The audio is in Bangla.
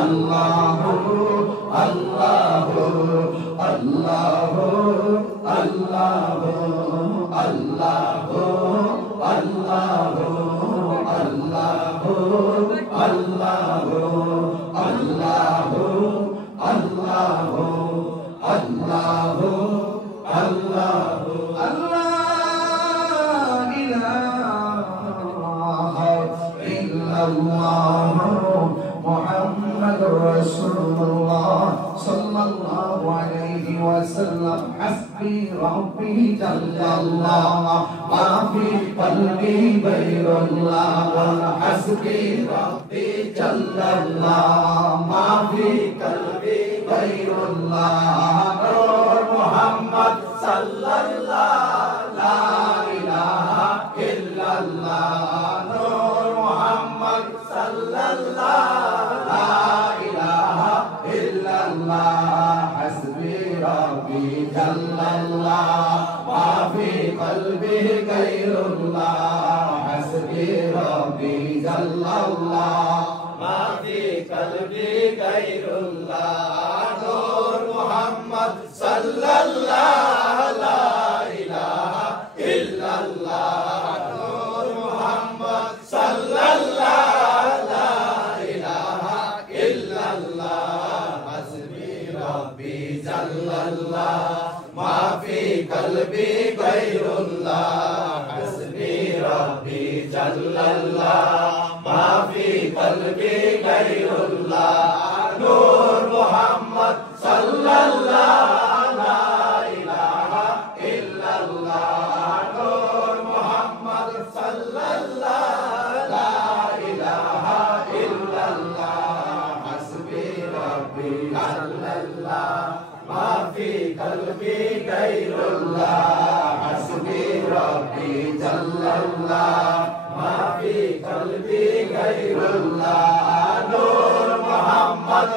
আল্লাহ আল্লাহ আল্লাহ আল্লাহ আল্লাহ আল্লাহ আল্লাহ আল্লাহ আল্লাহ আল্লাহ আল্লাহ আল্লাহ আল্লাহ ইলাহা ইল্লাল্লাহ মুহাম্মাদুর রাসূলুল্লাহ সাল্লাল্লাহু আলাইহি ওয়াসাল্লাম হাসবি রাব্বি জাল্লাল্লাহ মা ফি কলবি গায়রুল্লাহ হাসবি রাব্বি জাল্লাল্লাহ মা ফি কলবি গায়রুল্লাহ নূর মুহাম্মদ সাল্লাল্লাহ লা ইলাহা ইল্লাল্লাহ নূর মুহাম্মদ সাল্লাল্লাহ লা ইলাহা ইল্লাল্লাহ হাসবি রাব্বি জাল্লাল্লাহ মা ফি কলবি গায়রুল্লাহ হাসবি রাব্বি জাল্লাল্লাহ মা ফি কলবি গায়রুল্লাহ নূর মুহাম্মদ সাল্লাল্লাহ লা ইলাহা ইল্লাল্লাহ নূর মুহাম্মদ সাল্লাল্লাহ লা ইলাহা ইল্লাল্লাহ হাসবি রাব্বি জাল্লাল্লাহ মা ফি কলবি গায়রুল্লাহ হাসবি রাব্বি জাল্লাল্লাহ মা ফি কলবি গায়রুল্লাহ নূর মুহাম্মদ সাল্লাল্লাহ লা ইলাহা ইল্লাল্লাহ নূর মুহাম্মদ সাল্লাল্লাহ লা ইলাহা ইল্লাল্লাহ হাসবি রাব্বি জাল্লাল্লাহ মা ফি কলবি গায়রুল্লাহ হাসবি রাব্বি জাল্লাল্লাহ মা ফি কলবি গায়রুল্লাহ নূর মুহাম্মদ